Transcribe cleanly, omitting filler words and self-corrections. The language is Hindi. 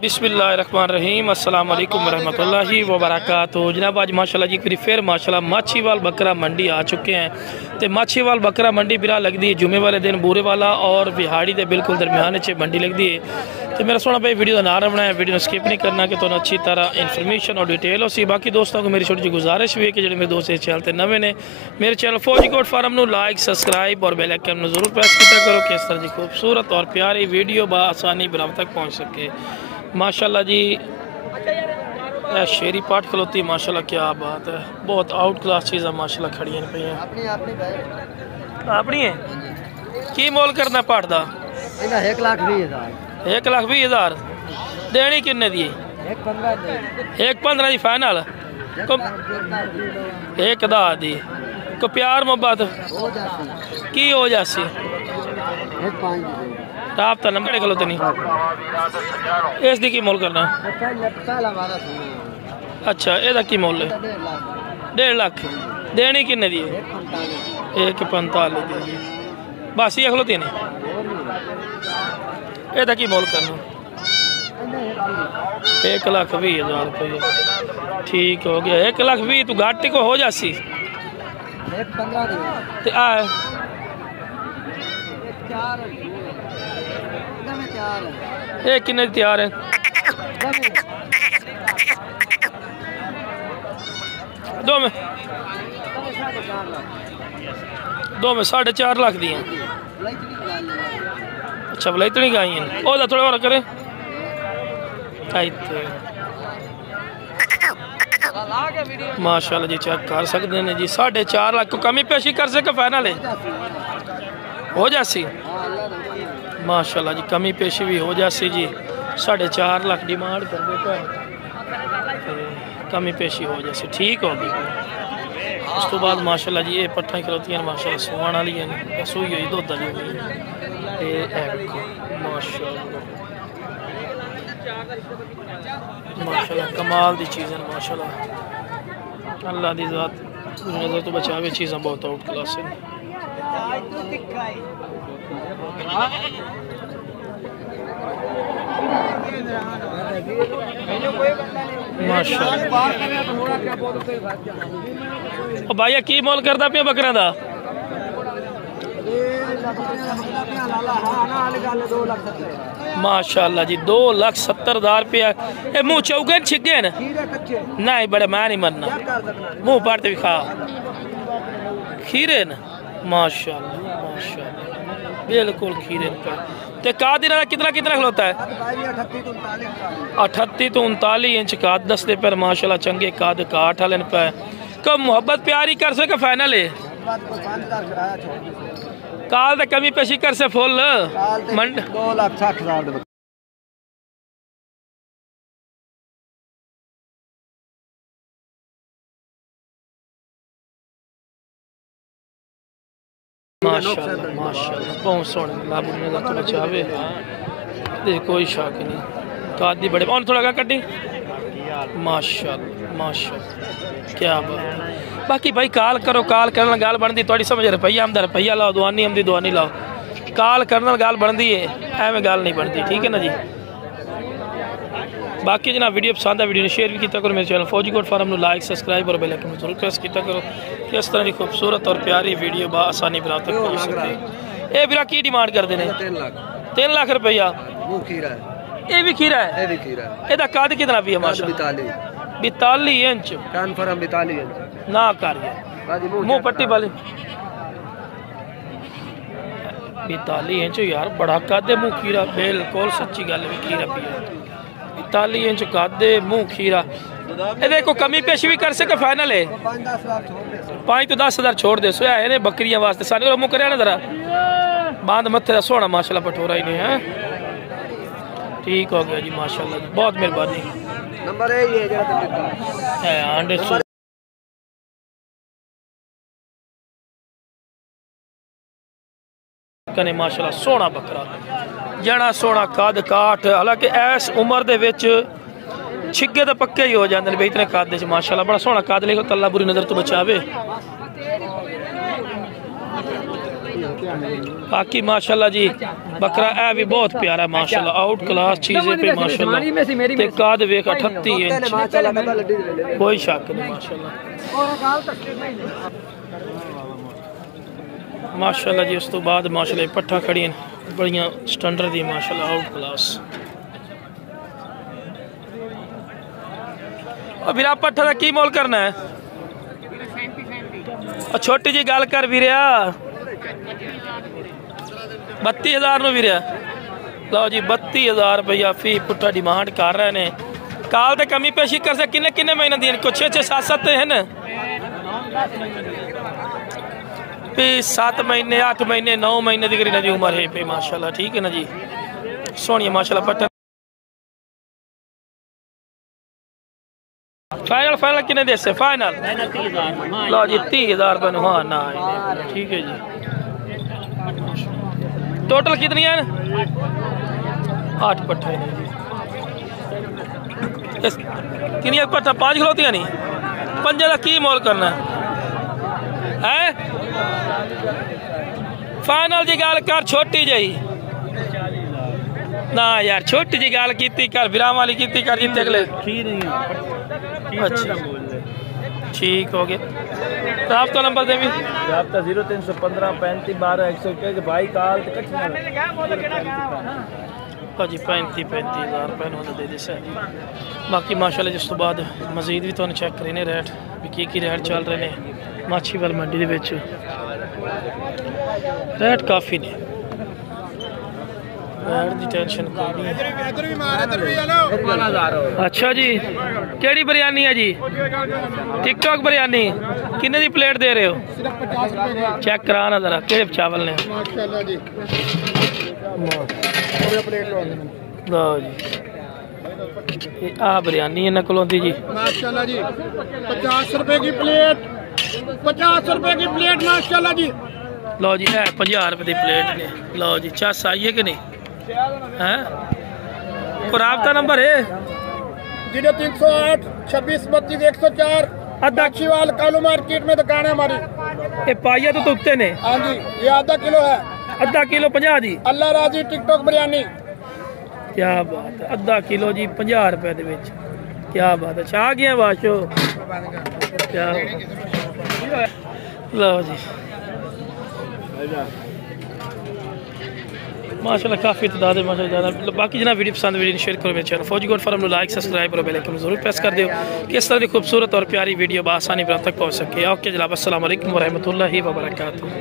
बिस्मिल्लाहिर्रहमानिर्रहीम अस्सलाम वालेकुम रहमतुल्लाहि व बरकातुहू। जनाब आज माशाल्लाह जी फिर माशाल्लाह माछीवाल बकरा मंडी आ चुके हैं। तो माछीवाल बकरा मंडी बिरा लगती है जुमे वाले दिन बूरे वाला और बिहाड़ी के बिल्कुल दरम्यान च मंडी लगती है। तो मेरा सोना भाई वीडियो का नाम बनाया, वीडियो स्किप नहीं करना कि तुम अच्छी तरह इन्फॉर्मेशन और डिटेल हो सी। बाकी दोस्तों को मेरी छोटी जी गुजारिश भी है कि जो मेरे दोस्त इस चैनल पर नवे ने मेरे चैनल फौजी कोट फार्म को लाइक सब्सक्राइब और बेल आइकन जरूर प्रेस किया करो कि इस तरह की खूबसूरत और प्यारी वीडियो बआसानी बराबर तक पहुँच सके। माशाल्लाह जी शेरी पाठ खलोती माशाल्लाह, क्या बात है, बहुत आउट क्लास चीज़ा माशाल्लाह खड़ी हैं पे अपनी है। की मोल करना पाठ दा? 1,20,000 देनी किन्ने दी? 1,15 दी फाइनल, 1,10 दी को प्यार मोहब्बत की हो जासी राबता नंबर खलोते नहीं इस दी की मोल करना? अच्छा एदा की मोल है? 1.5 लाख देनी किन्ने दी? 1,45 दी बस ये खलोती नहीं। एदा की मोल करना? 1,20,000 रुपये। ठीक हो गया, 1,20,000 तू घाटे को हो जासी। 1,15 एक किन्ने तैयार है? दो में 4.5 लाख दी हैं। अच्छा भलाई तो नहीं गाई हैं, ओ थोड़ा और करे माशाल्लाह जी चेक कर सकते हैं जी। 4.5 लाख को कमी पेशी कर सके फाइनल है हो जासी माशाल्लाह जी, कमी पेशी भी हो जासी जी। 4.5 लाख डिमांड कर देता है, कमी पेशी हो जासी ठीक हो गई। उस तो बाद माशाल्लाह जी ये पट्ठा खलोती हैं माशाल्लाह सुहान वाली है, सूई हुई दुध वाली हुई माशाल्लाह कमाल दी चीज़ है माशाल्लाह। अल्लाह दी ज़ात नज़र तो बचावे, चीज़ें बहुत आउट क्लास है माशाल्लाह। भाई की मोल करता पे बकरा दा? माशाल्लाह जी 2,70,000 रुपया। ये मुँह चौके छिगे न नहीं बड़े मैं नहीं मरना मुँह पड़ते भी खा खीरे न माशाल्लाह माशाल्लाह बिल्कुल खीरे पे। तो का दिन कितना कितना खलोता है? 38 तो 39 इंच काद दसते पर माशाल्लाह चंगे काद काठ वाले पे। कब मोहब्बत प्यारी कर सके फाइनल है काल तो कमी पेशी कर से फुल मंड 2,60,000 माशाल्लाह माशाल्लाह बहुत सोने लाबू ने तो बचावे कोई शक नहीं। कादी बड़े और थोड़ा का कटी माशाल्लाह माशाल्लाह क्या बात। बाकी भाई काल करो, काल करने गाल बनती थोड़ी समझ रुपया आमदा रुपया लाओ, दुआनी आमदी दुआनी लाओ, काल करने गाल बनती है एवं गाल नहीं बनती ठीक है ना जी। बाकी जनाब वीडियो पसंद है वीडियो ने शेयर भी किया करो, मेरे चैनल फौजी कोट फार्म लाइक सब्सक्राइब और बेल आइकन जरूर प्रेस किया करो कि इस तरह की खूबसूरत और प्यारी वीडियो बआसानी बराबर तक पहुँच सके। ये बिरा की डिमांड करते हैं? 3 लाख रुपया। ये भी खीरा है? ਇਹਦਾ ਕੱਦ कितना भी है? माशाल्लाह 42 इंच कन्फर्म 42 इंच ना कर मुंह पट्टी वाले 42 इंच यार बड़ा कद है मुंह खीरा बिल्कुल सच्ची गल भी खीरा भी 42 इंच कद मुंह खीरा। ये देखो कमी पेशी भी कर सके फाइनल है 5 तो 10,000 छोड़ दे सो है बकरियां वास्ते सारे मुंह करे ना जरा बांध मत्थे का सोना माशाल्लाह पटोरा ही नहीं है ठीक हो गया जी माशाल्लाह बहुत मेहरबानी। नंबर है ये कने माशाल्लाह सोना बकरा जड़ा सोना कद काठ। हालांकि इस उम्र दे विच छिगे तो पक्के ही हो जाते हैं इतने कद माशाल्लाह बड़ा सोना कद। लिखो अल्लाह बुरी नज़र तो बचावे। बाकी माशाल्लाह जी बकरा है भी बहुत प्यारा माशाल्लाह, आउट क्लास चीज़ें पे माशाल्लाह। ते काद वेख 38 इंच, कोई शक नहीं माशाल्लाह माशाल्लाह जी। उस तो बाद माशाल्लाह पट्ठा खड़ी बड़ियां स्टैंडर्ड दी माशाल्लाह, आउट क्लास। और फिर आप पट्ठा का की मोल करना है? और छोटी जी गल कर वीरिया 32,000 नु वीरिया। लो जी 32,000 रुपया फी पुट्ठा डिमांड कर रहे ने। काल ते कमी पेशी कर से किन्ने किन्ने महीने दी? कुछ 6 7 7 है ना, 7 महीने 8 महीने 9 महीने की करीब दी उम्र है पे माशाल्लाह। ठीक है ना जी, सोनिया माशाल्लाह पट्ठा। फाइनल फाइनल कितने दे से? फाइनल लो जी 30,000 रुपये नु। हाँ ना ठीक है जी। टोटल कितनी है? 8 पट्ठा कितनी पट्ठा? 5 खिलौतियाँ नहीं, 5 का की मोल करना है? फाइनल जी गल कर छोटी जी ना यार, छोटी जी गल की कर, विराम वाली की कर जितने अगले। अच्छा ठीक हो गया। राब्ता नंबर दे भी? राब्ता 0315 35 12 121 भाई काल जी 35,000 रुपये दे दे सर। बाकी माशाल्लाह जिस तो बाद मजीद भी तुहानू चेक करें रेट भी की रेट चल रहे हैं माछीवाल मंडी दे विच। रेट काफ़ी ने, रेट की टेंशन कोई नहीं। अच्छा जी केड़ी बिरयानी है जी? टिकटॉक बिरयानी किन्ने दी प्लेट दे रहे हो? चेक कराना जरा केड़े चावल ने। लो जी आ बिरयानी इन्होंने को जी माशाल्लाह जी 50 रुपए की प्लेट, 50 रुपए की प्लेट माशाल्लाह जी। लो जी है 50 रुपए की प्लेट ने। लो जी चस आई है कि नहीं है? राब्ता नंबर है 0308 26 32 104 माछीवाल कालू मार्केट में दुकान है हमारी। ये पाइया तो उत्ते ने? हाँ जी ये आधा किलो है। आधा किलो 50 जी? अल्लाह राजी टिकटॉक बिरयानी। क्या बात है, आधा किलो जी 50 रुपए दे विच। क्या बात है, छा गया बाशो। क्या लो जी माशाल्लाह काफ़ी तादाद है माशाल्लाह ज़्यादा। बाकी जना वीडियो पसंद वीडियो शेयर करो मेरे चैनल फौजी गोड फार्म लाइक सब्सक्राइब और बेल आइकन जरूर प्रेस कर दो कि इस तरह की खूबसूरत और प्यारी वीडियो बआसानी पर आप तक पहुँच सके। ओके जनाब, अस्सलाम वालेकुम व रहमतुल्लाहि व बरकातुहू।